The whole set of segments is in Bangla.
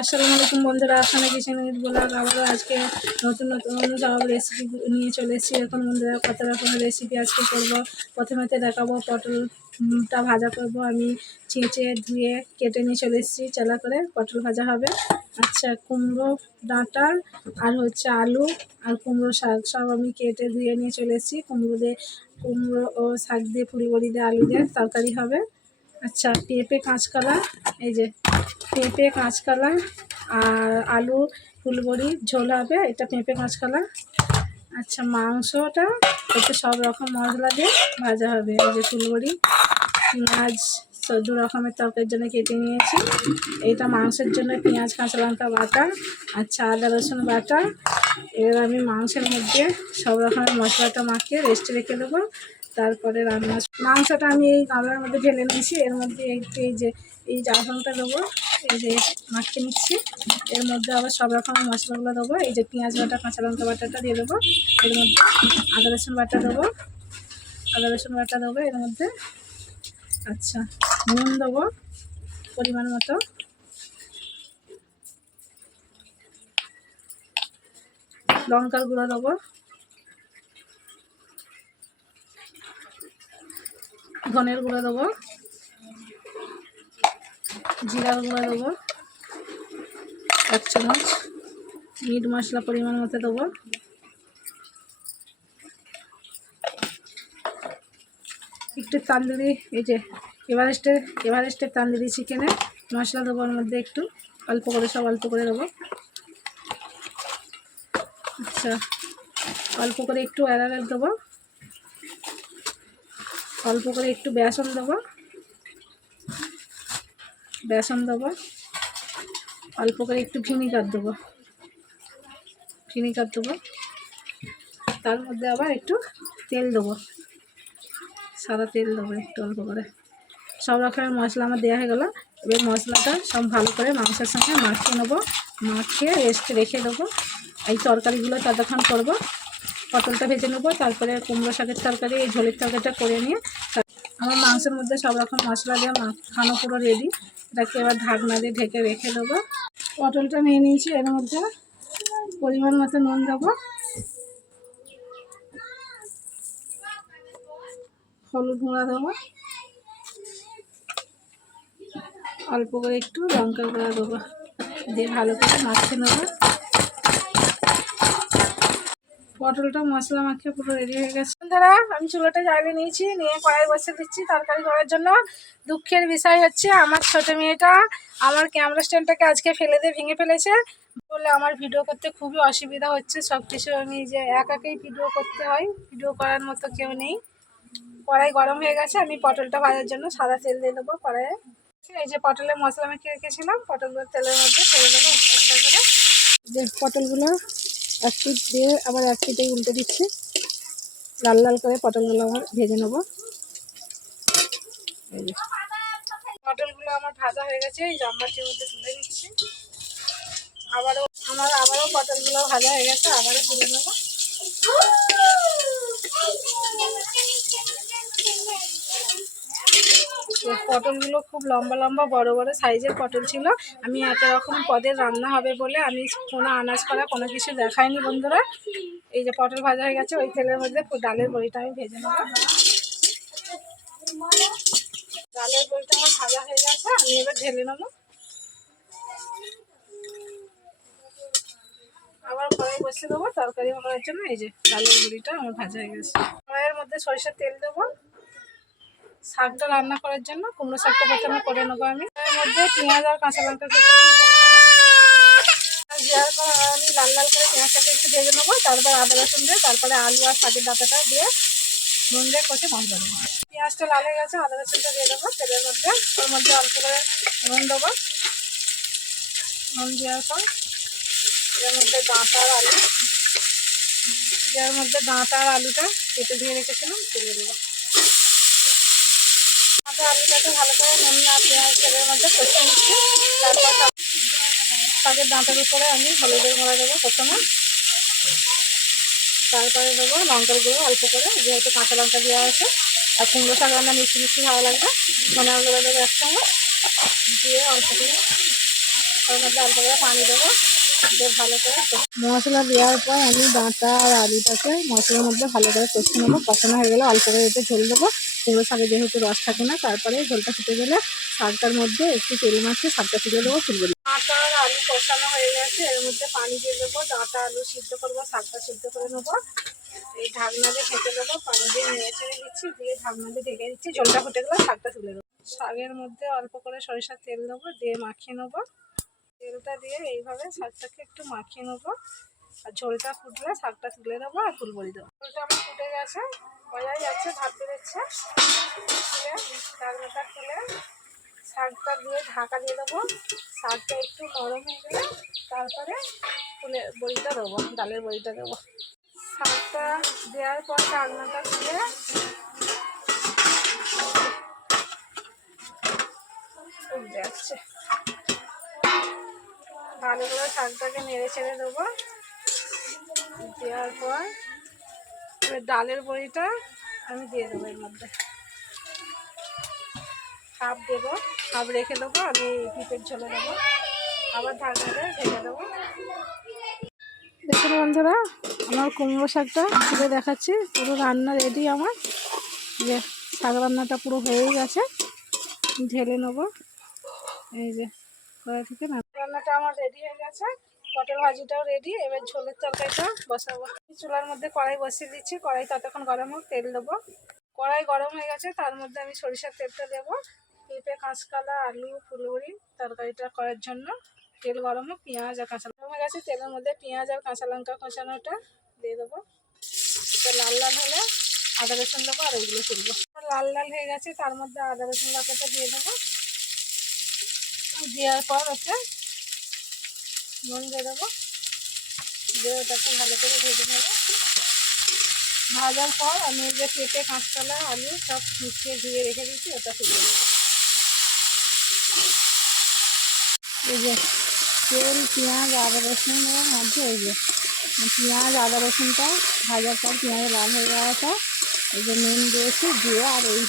আসসালামু আলাইকুম বন্ধুরা, আসলে কিচেন উইথ ব্লগ আবারও আজকে নতুন নতুন সব রেসিপি নিয়ে চলে এসেছি। এখন বন্ধুরা কত রকমের রেসিপি আজকে করব। প্রথমেতে দেখাবো পটলটা ভাজা করব। আমি ছেঁচে ধুয়ে কেটে নিয়ে চলে এসেছি, চালা করে পটল ভাজা হবে। আচ্ছা, কুমড়ো ডাঁটা আর হচ্ছে আলু আর কুমড়ো শাক সব আমি কেটে ধুয়ে নিয়ে চলে এসেছি। কুমড়ো ও শাক দিয়ে ফুলবড়ি দিয়ে আলু দিয়ে তরকারি হবে। আচ্ছা, পেঁপে কাঁচকলা, এই যে পেঁপে কাঁচকলা আর আলু ফুলবড়ি ঝোল হবে। এটা পেঁপে কাঁচকলা। আচ্ছা, মাংসটা হচ্ছে সব রকম মশলা দিয়ে ভাজা হবে। এই যে ফুলবড়ি, পেঁয়াজ, 14 রকমের তরকারির জন্য কেটে নিয়েছি। এইটা মাংসের জন্য পেঁয়াজ কাঁচা লঙ্কা বাটা, আচ্ছা আদা রসুন বাটা। এবার আমি মাংসের মধ্যে সব রকমের মশলাটা মাখিয়ে রেস্টে রেখে দেবো। তারপরে মাংসটা আমি এই গামলার মধ্যে ঢেলে নিয়েছি। এর মধ্যে এই জায়গাটা দেবো, এই যে মাখিয়ে নিচ্ছি। এর মধ্যে আবার সব রকমের মশলাগুলো দেবো। এই যে পেঁয়াজ বাটা কাঁচা লঙ্কা বাটাটা দিয়ে দেবো। এর মধ্যে আদা রসুন বাটা দেবো, এর মধ্যে। আচ্ছা, নুন দেবো পরিমাণ মতো, লঙ্কার গুঁড়ো দেবো, ধনের গুঁড়ো দেবো, জিরার গুঁড়ো দেবো 1 চামচ, মিট মশলা পরিমাণ মতো দেবো। একটু তান্দুরি, এই যে এভারেস্টের তান্দুরি চিকেনের মশলা দেবো। ওর মধ্যে একটু অল্প করে দেবো। আচ্ছা, অল্প করে একটু অ্যারারোট দেবো, অল্প করে একটু বেসন দেবো, অল্প করে একটু ভিনিগার দেবো। তার মধ্যে আবার একটু তেল দেবো, সাদা তেল দেবো একটু অল্প করে। সব রকমের মশলা আমার দেওয়া হয়ে গেলো। এবার মশলাটা সব ভালো করে মাংসের সঙ্গে মাখিয়ে নেবো, মাখিয়ে রেস্টে রেখে দেবো। এই তরকারিগুলো ততক্ষণ করবো। পটলটা ভেজে নেবো, তারপরে কুমড়ো শাকের তরকারি, এই ঝোলের তরকারিটা করে নিয়ে আমার মাংসের মধ্যে সব রকম মশলা দিয়ে মাখানো পুরো রেডি। এটাকে এবার ঢাকনা দিয়ে ঢেকে রেখে দেবো। পটলটা নিয়ে নিয়েছি, এর মধ্যে পরিমাণ মতো নুন দেবো, হলুদ গুঁড়া দেবো, অল্প করে একটু লঙ্কার গুঁড়া দেবো, দিয়ে ভালো করে মাখিয়ে নেবো। পটলটা মশলা মাখিয়ে পুরো রেডি হয়ে গেছে। বন্ধুরা, আমি চুলাটা জ্বালিয়ে নিয়েছি, নিয়ে কড়াই বসে দিচ্ছি তরকারি করার জন্য। দুঃখের বিষয় হচ্ছে আমার ছোট মেয়েটা আমার ক্যামেরা স্ট্যান্ডটাকে আজকে ফেলে দিয়ে ভেঙে ফেলেছে বলে আমার ভিডিও করতে খুবই অসুবিধা হচ্ছে। সব কিছু আমি যে একাকেই ভিডিও করতে হয়, ভিডিও করার মতো কেউ নেই। কড়াই গরম হয়ে গেছে, আমি পটলটা ভাজার জন্য সাদা তেল দিয়ে দেবো কড়াইয়ে। এই যে পটলের মশলা মাখিয়ে রেখেছিলাম, পটলগুলো তেলের মধ্যে ছেড়ে দেবো একটা করে। যে পটলগুলো এক পিঠ দিয়ে আবার এক পিঠেই উল্টে দিচ্ছি। লাল লাল করে পটলগুলো আমার ভেজে নেবো। এই যে পটলগুলো আমার ভাজা হয়ে গেছে, এই জামবাটির মধ্যে তুলে নিচ্ছি। আবারও পটলগুলো ভাজা হয়ে গেছে, আবারও তুলে নেবো। পটলগুলো খুব লম্বা লম্বা বড় বড় সাইজের পটল ছিল। আমি এত রকম পদের রান্না হবে বলে আমি কোনো আনাজ করা কোনো কিছু দেখাইনি বন্ধুরা। এই যে পটল ভাজা হয়ে গেছে, ওই তেলের মধ্যে ডালের বড়িটা আমি ভেজে নেব। ডালের বড়িটা আমার ভাজা হয়ে গেছে, আমি এবার ঢেলে নেবো। আবার কড়াই বসিয়ে দেবো তরকারি করার জন্য। এই যে ডালের বড়িটা আমার ভাজা হয়ে গেছে। কড়াইয়ের মধ্যে সরিষার তেল দেবো শাকটা রান্না করার জন্য। কুমড়ো শাকটা প্রথমে করে নেবো আমি। এর মধ্যে পেঁয়াজ আর কাঁচা লঙ্কা দেওয়ার পর আমি লাল লাল করে পেঁয়াজটাকে একটু ভেজে নেবো। তারপর আদা রসুন দিয়ে, তারপরে আলু আর শাকের ডাঁটাটা দিয়ে নুন দিয়ে কষে মশলা দেবো। পেঁয়াজটা লাল হয়ে গেছে, আদা রসুনটা দিয়ে দেবো তেলের মধ্যে। ওর মধ্যে অল্প করে নুন দেবো। নুন দেওয়ার পর এর মধ্যে ডাঁটা আর আলুটা কেটে ধুয়ে রেখেছিলাম তুলে দেবো। আলুটাকে ভালো করে নুন আর পেঁয়াজ তেলের মধ্যে কষে নিচ্ছি। তারপর শাকের ডাঁটার উপরে আমি হলুদের গুঁড়া দেবো প্রথমে, তারপরে দেবো লঙ্কার গুঁড়ো অল্প করে, যেহেতু কাঁচা লঙ্কা দেওয়া আছে। আর কুমড়ো শাক রান্না মিষ্টি মিষ্টি ভালো লাগবে। ধনের গুঁড়ো দেবো 1 চামচ, দিয়ে অল্প করে ওর মধ্যে অল্প করে পানি দেবো, দিয়ে ভালো করে মশলা দেওয়ার পর আমি ডাঁটা আর আলুটাকে মশলার মধ্যে ভালো করে কষে নেবো। কষানো হয়ে গেলে অল্প করে এতে ঝোল দেবো। কুমড়ো শাকে যেহেতু রস থাকে না, তারপরে ঝোলটা ফুটে গেলে শাকটার মধ্যে একটু তেল মাখিয়ে শাকটা তুলে দেবো ফুলবড়ি। ডাঁটা আর আলু কষানো হয়ে গেছে, এর মধ্যে পানি দিয়ে দেবো। ডাঁটা আলু সিদ্ধ করবো, শাকটা সিদ্ধ করে নেবো। এই ঢাকনা দিয়ে ঢেকে দেবো, পানি দিয়ে নেড়ে ছেড়ে দিচ্ছি, দিয়ে ঢাকনা দিয়ে ঢেকে দিচ্ছি। ঝোলটা ফুটে গেলে শাকটা তুলে দেবো। শাকের মধ্যে অল্প করে সরিষার তেল দেবো, দিয়ে মাখিয়ে নেবো। তেলটা দিয়ে এইভাবে শাকটাকে একটু মাখিয়ে নেবো, আর ঝোলটা ফুটলে শাকটা তুলে দেবো আর ফুলবড়ি দেবো। ঝোলটা আমার ফুটে গেছে, বোঝাই যাচ্ছে ভাত বেরোচ্ছে। ঢাকনাটা খুলে শাকটা দিয়ে ঢাকা দিয়ে দেবো। শাকটা একটু নরম হয়ে গেলে তারপরে ফুলের বড়িটা দেবো, ডালের বড়িটা দেবো। শাকটা দেওয়ার পর ঢাকনাটা খুলে উঠে যাচ্ছে, ভালো করে শাকটাকে নেড়ে ছেড়ে দেবো। দেওয়ার পর এবার ডালের বড়িটা আমি দিয়ে দেবো এর মধ্যে। হাফ দেবো, হাফ রেখে দেবো, আমি পিঠের ঝোলে দেবো। আবার ঢাকনাটা ঢেকে দেবো। দেখুন বন্ধুরা, আমার কুমড়ো শাকটা তুলে দেখাচ্ছি। পুরো রান্না রেডি আমার। যে শাক রান্নাটা পুরো হয়েই গেছে, ঢেলে নেবো। এই যে কড়াই থেকে রান্নাটা আমার রেডি হয়ে গেছে। পটল ভাজিটাও রেডি। এবার ঝোলের তরকারিটা বসাবো। চুলার মধ্যে কড়াই বসিয়ে দিচ্ছি, কড়াই ততক্ষণ গরম হোক, তেল দেবো। কড়াই গরম হয়ে গেছে, তার মধ্যে আমি সরিষার তেলটা দেবো। পেঁপে, কাঁচকলা, আলু, ফুলবড়ি তরকারিটা করার জন্য তেল গরম হোক। পেঁয়াজ আর কাঁচা লঙ্কা হয়ে গেছে, তেলের মধ্যে পেঁয়াজ আর কাঁচা লঙ্কা কষানোটা দিয়ে দেবো। এটা লাল লাল হলে আদা রসুন দেবো, আর ওইগুলো তুলবো। লাল লাল হয়ে গেছে, তার মধ্যে আদা রসুন বাটাটা দিয়ে দেবো। দেওয়ার পর ওতে নুন দিয়ে দেবো, দিয়ে ওটাকে ভালো করে ভেজে নেবো। ভাজার পর আমি এই যে পেঁপে, কাঁচকলা, আলু সব মিশিয়ে ধুয়ে রেখে দিচ্ছি, ওটা তুলে দেবো। এই যে তেল, পেঁয়াজ, আদা রসুনের মধ্যে এই যে পেঁয়াজ আদা রসুনটা ভাজার পর পেঁয়াজ লাল হয়ে যাওয়ার পর এই যে নুন দিয়েছি, দিয়ে আর এই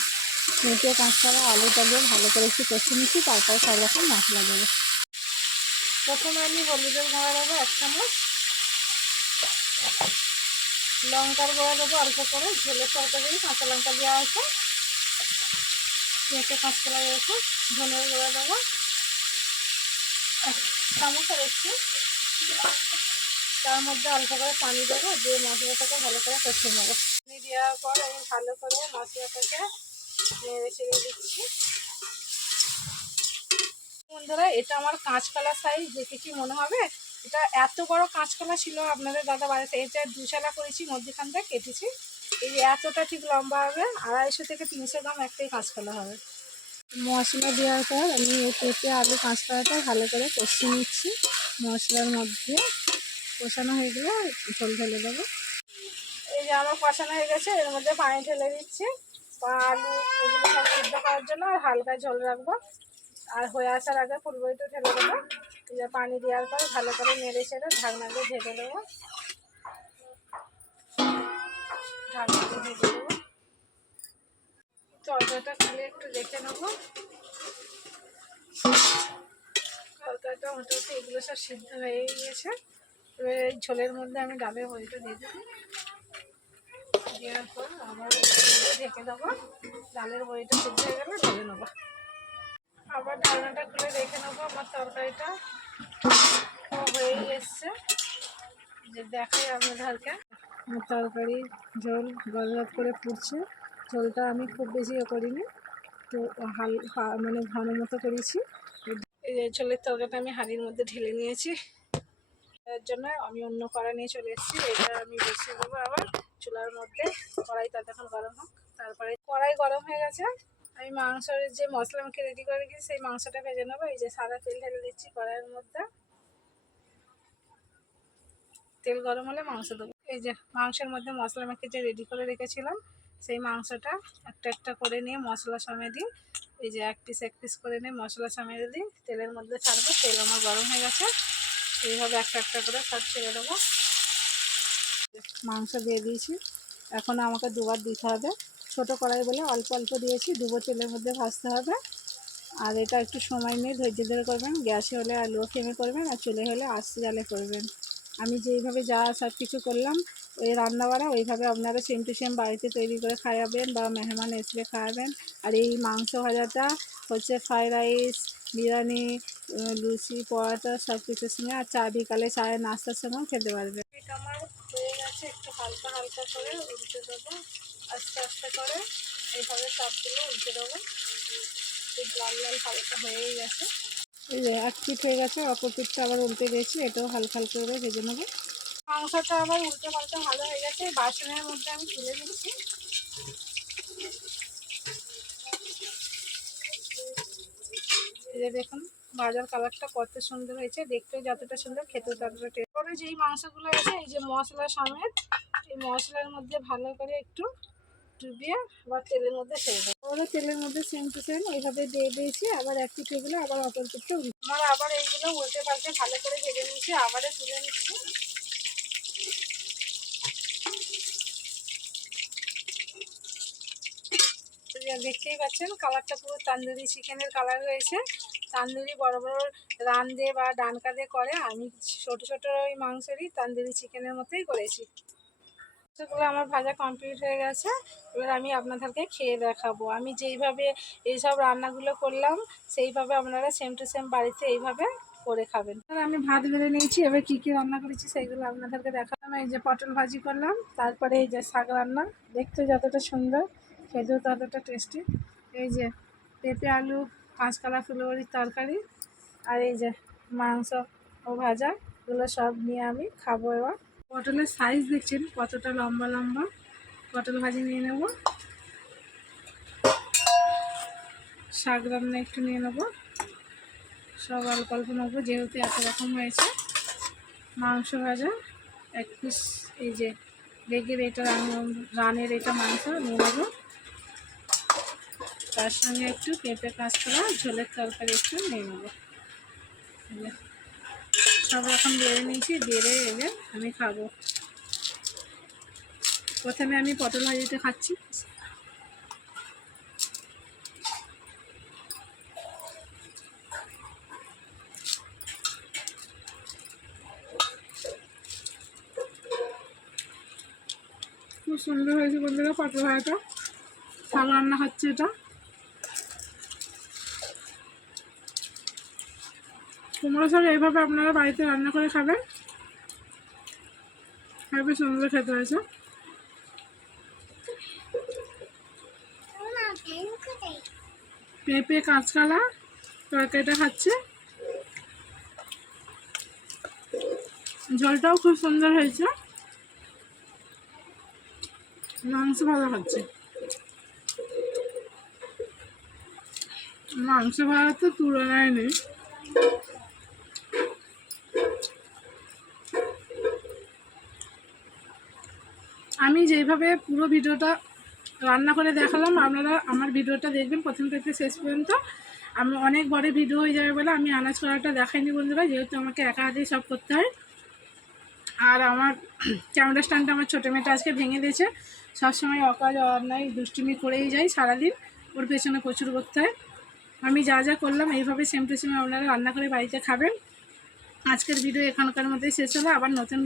পেঁপে, কাঁচকলা, আলুটা দিয়ে ভালো করে একটু কষে নিচ্ছি। তারপর সব রকম মশলা দেবো। প্রথমে আমি হলুদের গুঁড়া দেবো 1 চামচ, লঙ্কার গুঁড়া দেবো অল্প করে। ঝোলের তরকারি কাঁচা লঙ্কা দেওয়া আছে, পেঁপে কাঁচকলা রয়েছে। ধনের গুঁড়া দেবো 1 চামচ আর একটু। তার মধ্যে অল্প করে পানি দেবো, দিয়ে মশলাটাকে ভালো করে কষে নেবো। পানি দেওয়ার পর আমি ভালো করে মশলাটাকে নেড়ে ছেড়ে দিচ্ছি। বন্ধুরা, এটা আমার কাঁচকলা সাইজ দেখে কি মনে হবে? এটা এত বড় কাঁচকলা ছিল আপনাদের দাদা বাড়িতে। এটা 2 চালা করেছি, মধ্যখানটা কেটেছি। এই এতটা ঠিক লম্বা হবে, 250 থেকে 300 গ্রাম একটাই কাঁচকলা হবে। মশলা দেওয়ার পর আমি এই পেঁপে, আলু, কাঁচকলাটা ভালো করে কষিয়ে নিচ্ছি। মশলার মধ্যে কষানো হয়ে গেলে ঝোল ঢেলে দেবো। এই যে আমার কষানো হয়ে গেছে, এর মধ্যে পানি ঢেলে দিচ্ছি। আলু এগুলো সব সিদ্ধ করার জন্য আর হালকা ঝোল রাখবো। আর হয়ে আসার আগে ফুলবড়িটা ঢেলে দেবো। এই যে পানি দেওয়ার পর ভালো করে নেড়ে ছেড়ে ঢাকনা দিয়ে ঢেকে দেবো। ঢাকনা দিয়ে ঢেকে দেবো। তরকারিটা খুলে একটু দেখে নেবো। তরকারিটা মোটামুটি এগুলো সব সিদ্ধ হয়ে গিয়েছে। এবার এই ঝোলের মধ্যে আমি ডালের বড়িটা দিয়ে দেবো। দেওয়ার পর আবার ঢেকে দেবো। ডালের বড়িটা সিদ্ধ হয়ে গেলে ঢেলে নেবো। আবার ঢাকনাটা খুলে রেখে নেবো। আমার তরকারিটা হয়েই এসছে, যে দেখাই আপনাদেরকে। আমার তরকারি ঝোল গলগল করে ফুটছে। ঝোলটা আমি খুব বেশি করিনি, তো মানে ঘন মতো করেছি। এই যে ঝোলের তরকারিটা আমি হাঁড়ির মধ্যে ঢেলে নিয়েছি। এর জন্য আমি অন্য কড়াই নিয়ে চলে এসেছি। এটা আমি বসিয়ে দেবো আবার চুলার মধ্যে। কড়াই ততক্ষণ গরম হোক। তারপরে কড়াই গরম হয়ে গেছে, আমি মাংসের যে মশলা আমাকে রেডি করে রেখেছি সেই মাংসটা ভেজে নেবো। এই যে সাদা তেল ঢেলে দিচ্ছি কড়াইয়ের মধ্যে। তেল গরম হলে মাংস দেবো। এই যে মাংসের মধ্যে মশলা মাখিয়ে যে রেডি করে রেখেছিলাম, সেই মাংসটা একটা একটা করে নিয়ে মশলা সমেত দিই। এই যে এক পিস করে নিয়ে মশলা সমেত দিই, তেলের মধ্যে ছাড়বো। তেল আমার গরম হয়ে গেছে, এইভাবে একটা একটা করে সব ছেড়ে দেবো। মাংস দিয়ে দিয়েছি, এখন আমাকে দুবার দিতে হবে। ছোটো কড়াই বলে অল্প অল্প দিয়েছি, দুবার তেলের মধ্যে ভাজতে হবে। আর এটা একটু সময় নিয়ে ধৈর্য ধরে করবেন। গ্যাসে হলে আর লো ফ্লেমে করবেন, আর চুলে হলে আস্তে জালে করবেন। আমি যেইভাবে যা সব কিছু করলাম ওই রান্না বাড়া ওইভাবে আপনারা সেম টু সেম বাড়িতে তৈরি করে খাওয়াবেন বা মেহমান এসে খাওয়াবেন। আর এই মাংস ভাজাটা হচ্ছে ফ্রাইড রাইস, বিরিয়ানি, লুচি, পরোটা সব কিছুর সঙ্গে, আর চা বিকালে চায়ের নাস্তার সঙ্গেও খেতে পারবে। এটা আমার হয়ে গেছে, একটু হালকা হালকা করে উল্টে দেবো, আস্তে আস্তে করে এইভাবে সবগুলো উল্টে দেবো। লাল লাল হালকা হয়েই গেছে। এই যে এক পিঠ হয়ে গেছে, অপর পিঠটা আবার উল্টে দিয়েছি, এটাও হালকা হালকা করে ভেজে নেবো। মাংসটা আবার উল্টে পাল্টে ভালো হয়ে গেছে, বাসনের মধ্যে আমি তুলে দিচ্ছি। এই যে দেখুন ভাজার কালারটা কত সুন্দর হয়েছে, দেখতেও যতটা সুন্দর খেতেও ততটা টেস্ট। পরে যেই মাংসগুলো আছে এই যে মশলা সমেত এই মশলার মধ্যে ভালো করে একটু ডুবিয়ে আবার তেলের মধ্যে ছেড়ে দেবো। ওরা তেলের মধ্যে সেম টু সেম এইভাবে দিয়ে দিয়েছি। আবার এক পিঠ হয়ে গেলে আবার অপর পিঠটা আমার আবার এইগুলো উল্টে পাল্টে ভালো করে ভেজে নিচ্ছি, আবারও তুলে নিচ্ছি। দেখতেই পাচ্ছেন কালারটা পুরো তান্দুরি চিকেনের কালার হয়েছে। তান্দুরি বড় বড় রান দিয়ে বা ডানকা দিয়ে করে, আমি ছোট ছোট ওই মাংসেরই তান্দুরি চিকেনের মতোই করেছি। সেগুলো আমার ভাজা কমপ্লিট হয়ে গেছে, এবার আমি আপনাদেরকে খেয়ে দেখাবো। আমি যেইভাবে এইসব রান্নাগুলো করলাম সেইভাবে আপনারা সেম টু সেম বাড়িতে এইভাবে করে খাবেন। আমি ভাত বেড়ে নিয়েছি, এবার কী কী রান্না করেছি সেইগুলো আপনাদেরকে দেখালাম। এই যে পটল ভাজি করলাম, তারপরে এই যে শাক রান্না, দেখতে যতটা সুন্দর খেতেও ততটা টেস্টি। এই যে পেঁপে আলু কাঁচকলা ফুলবড়ির তরকারি, আর এই যে মাংস ও ভাজা, এগুলো সব নিয়ে আমি খাবো। এবার পটলের সাইজ দেখছেন কতটা লম্বা লম্বা। পটল ভাজি নিয়ে নেব, শাক রান্না একটু নিয়ে নেব, সব অল্প অল্প নেবো যেহেতু এত রকম হয়েছে। মাংস ভাজা এক পিস, এই যে লেগের এটা রানের এটা মাংস নিয়ে নেব, তার সঙ্গে একটু পেঁপে কাঁচকলা ঝোলের তরকারি একটু নিয়ে নেব। সব রকম বেড়ে নিয়েছি, বেড়ে এলে আমি খাবো। প্রথমে আমি পটল ভাজিটা খাচ্ছি। খুব সুন্দর হয়েছে বন্ধুরা পটল ভাজাটা। শাক রান্না হচ্ছে এটা। কুমড়ো শাক এইভাবে আপনারা বাড়িতে রান্না করে খাবেন, খুবই সুন্দর খেতে হয়েছে। পেঁপে কাঁচকলা তরকারিটা খাচ্ছে, ঝোলটাও খুব সুন্দর হয়েছে। মাংস ভাজা খাচ্ছে, মাংস ভাজা তো তুলনায় নেই। আমি যেইভাবে পুরো ভিডিওটা রান্না করে দেখালাম, আপনারা আমার ভিডিওটা দেখবেন প্রথম থেকে শেষ পর্যন্ত। আমি অনেক বড় ভিডিও হয়ে যাবে বলে আমি আনাজ করাটা দেখাইনি বন্ধুরা, যেহেতু আমাকে একা হাতেই সব করতে হয়। আর আমার ক্যামেরা স্ট্যান্ডটা আমার ছোটো মেয়েটা আজকে ভেঙে দিয়েছে। সবসময় অকাজ অন্যায় দুষ্টুমি করেই যাই সারাদিন, ওর পেছনে প্রচুর করতে হয়। আমি যা যা করলাম এইভাবে সেম টু সেম আপনারা রান্না করে বাড়িতে খাবেন। আজকের ভিডিও এখানকার মধ্যেই শেষ হলো, আবার নতুন